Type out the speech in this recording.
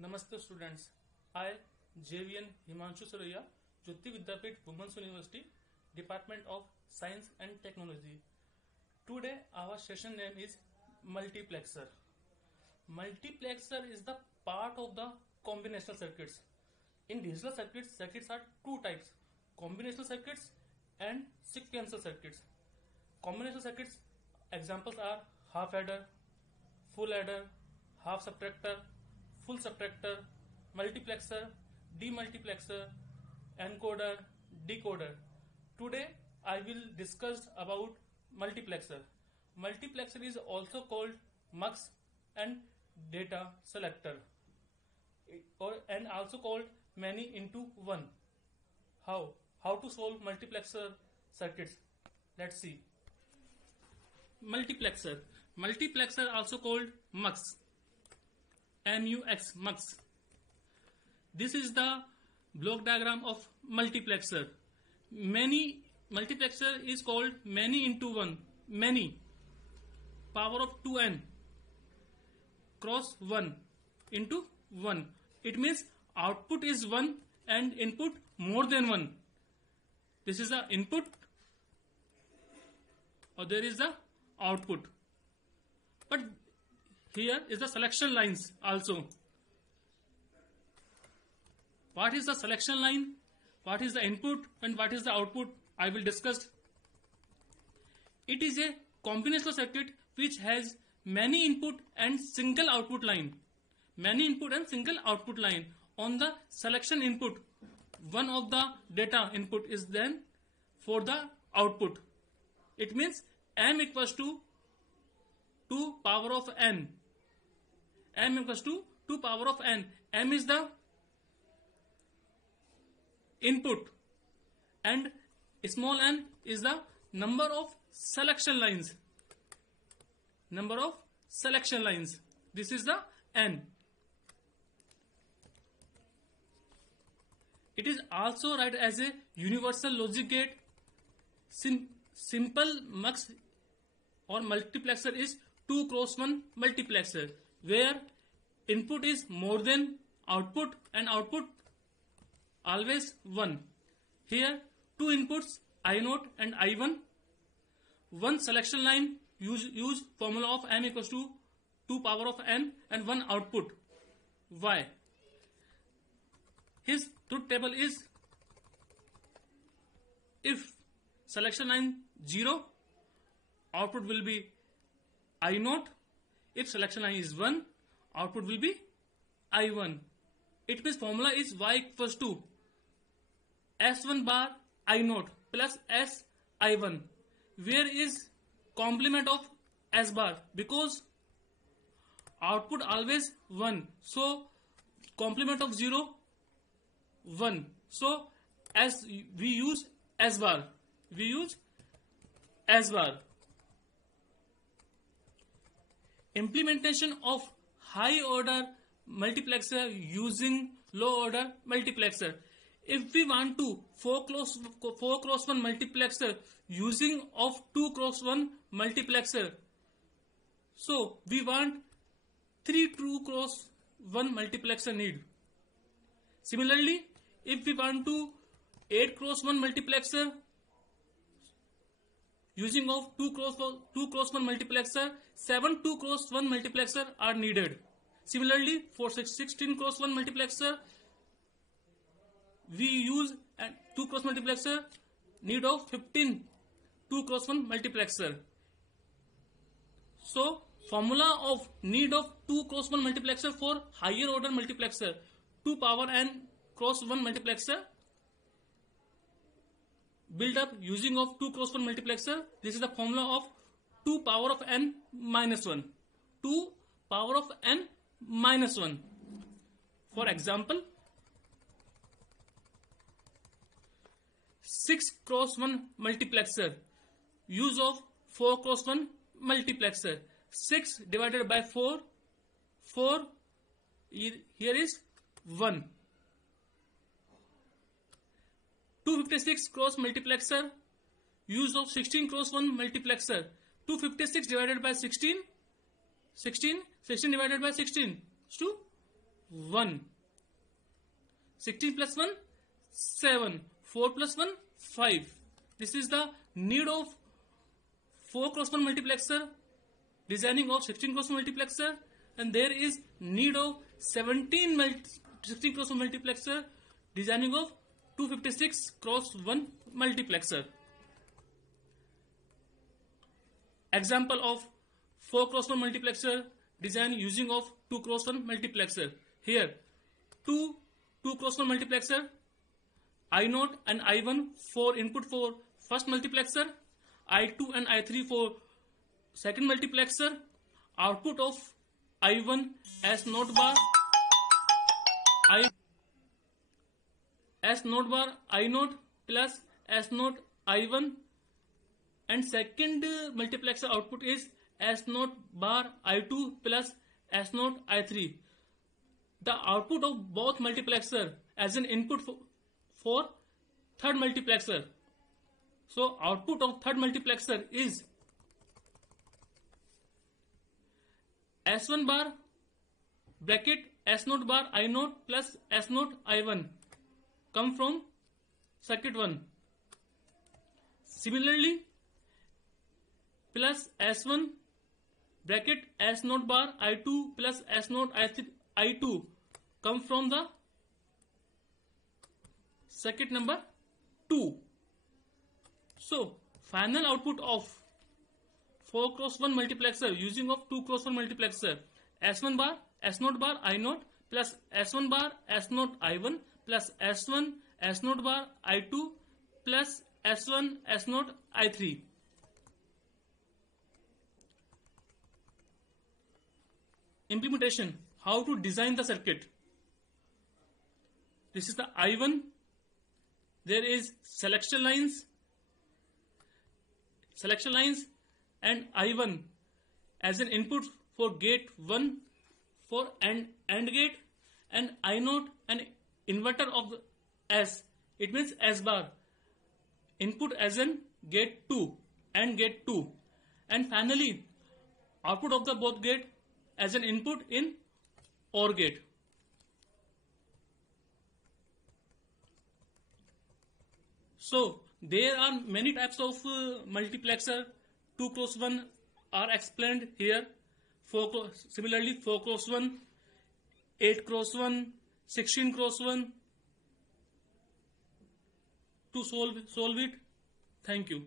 Namaste students. I, JVN Himanshu Saraiya, Jyoti Vidyapith Women's University, Department of Science and Technology. Today our session name is multiplexer. Multiplexer is the part of the combinational circuits. In digital circuits, circuits are two types: combinational circuits and sequential circuits. Combinational circuits examples are half adder, full adder, half subtractor, full subtractor, multiplexer, demultiplexer, encoder, decoder. Today I will discuss about multiplexer. Multiplexer is also called mux and data selector, and also called many into one. How to solve multiplexer circuits? Let's see. Multiplexer also called mux. Mux. This is the block diagram of multiplexer. Multiplexer is called many into one. Many, power of 2n, cross 1 into 1. It means output is 1 and input more than 1. This is the input, or there is the output. But here is the selection lines also. What is the selection line? What is the input and what is the output? I will discuss. It is a combinational circuit which has many input and single output line. Many input and single output line. On the selection input, one of the data input is then for the output. It means m equals to 2 power of n. M equals to 2 power of n. M is the input and small n is the number of selection lines. Number of selection lines. This is the n. It is also write as a universal logic gate. Simple mux or multiplexer is 2 cross 1 multiplexer, where input is more than output and output always 1. Here two inputs I0 and I1. One selection line, use formula of m equals to 2 power of n, and one output y. His truth table is: if selection line 0, output will be I0. If selection line is 1, output will be I1. It means formula is y equals to S1 bar I0 plus S I1. Where is complement of S bar? Because output always 1. So complement of 0, 1. So as we use S bar. We use S bar. Implementation of high order multiplexer using low order multiplexer. If we want to 4 cross 1 multiplexer using of 2 cross 1 multiplexer, so we want 3 2 cross 1 multiplexer need. Similarly, if we want to 8 cross 1 multiplexer using of 2 cross 1 multiplexer, 7 2 cross 1 multiplexer are needed. Similarly, for 16 cross 1 multiplexer, we use 2 cross multiplexer, need of 15 2 cross 1 multiplexer. So formula of need of 2 cross 1 multiplexer for higher order multiplexer, 2 power n cross 1 multiplexer, build up using of 2 cross 1 multiplexer. This is the formula of 2 power of n minus 1. 2 power of n minus 1. For example, 6 cross 1 multiplexer, use of 4 cross 1 multiplexer. 6 divided by 4, 4, here is 1. 256 cross multiplexer, use of 16 cross 1 multiplexer. 256 divided by 16, 16 divided by 16 is 2 1. 16 plus 1, 7. 4 plus 1, 5. This is the need of 4 cross 1 multiplexer, designing of 16 cross 1 multiplexer, and there is need of 16 cross 1 multiplexer, designing of 256 cross 1 multiplexer. Example of 4 cross 1 multiplexer design using of 2 cross 1 multiplexer. Here 2 cross 1 multiplexer, I0 and I1 for input for first multiplexer, I2 and I3 for second multiplexer. Output of I1 S naught bar I0 plus S naught I1, and second multiplexer output is S naught bar I2 plus S naught I3. The output of both multiplexer as an input for third multiplexer. So output of third multiplexer is S1 bar bracket S naught bar I0 plus S naught I1 come from circuit 1. Similarly, plus S1 bracket S naught bar I2 plus S naught I2 come from the circuit number 2. So final output of 4 cross 1 multiplexer using of 2 cross 1 multiplexer, S1 bar S naught bar I0 plus S1 bar S naught I1 plus S1 S naught bar I2 plus S1 S naught I3. Implementation: how to design the circuit. This is the I1. There is selection lines and I1 as an input for gate 1 for AND gate, and I0 an inverter of the S. It means S bar input as an gate 2 and gate 2, and finally output of the both gate as an input in OR gate. So there are many types of multiplexer. 2 cross 1 are explained here. Similarly 4 cross 1, 8 cross 1, 16 cross 1. To solve it. Thank you.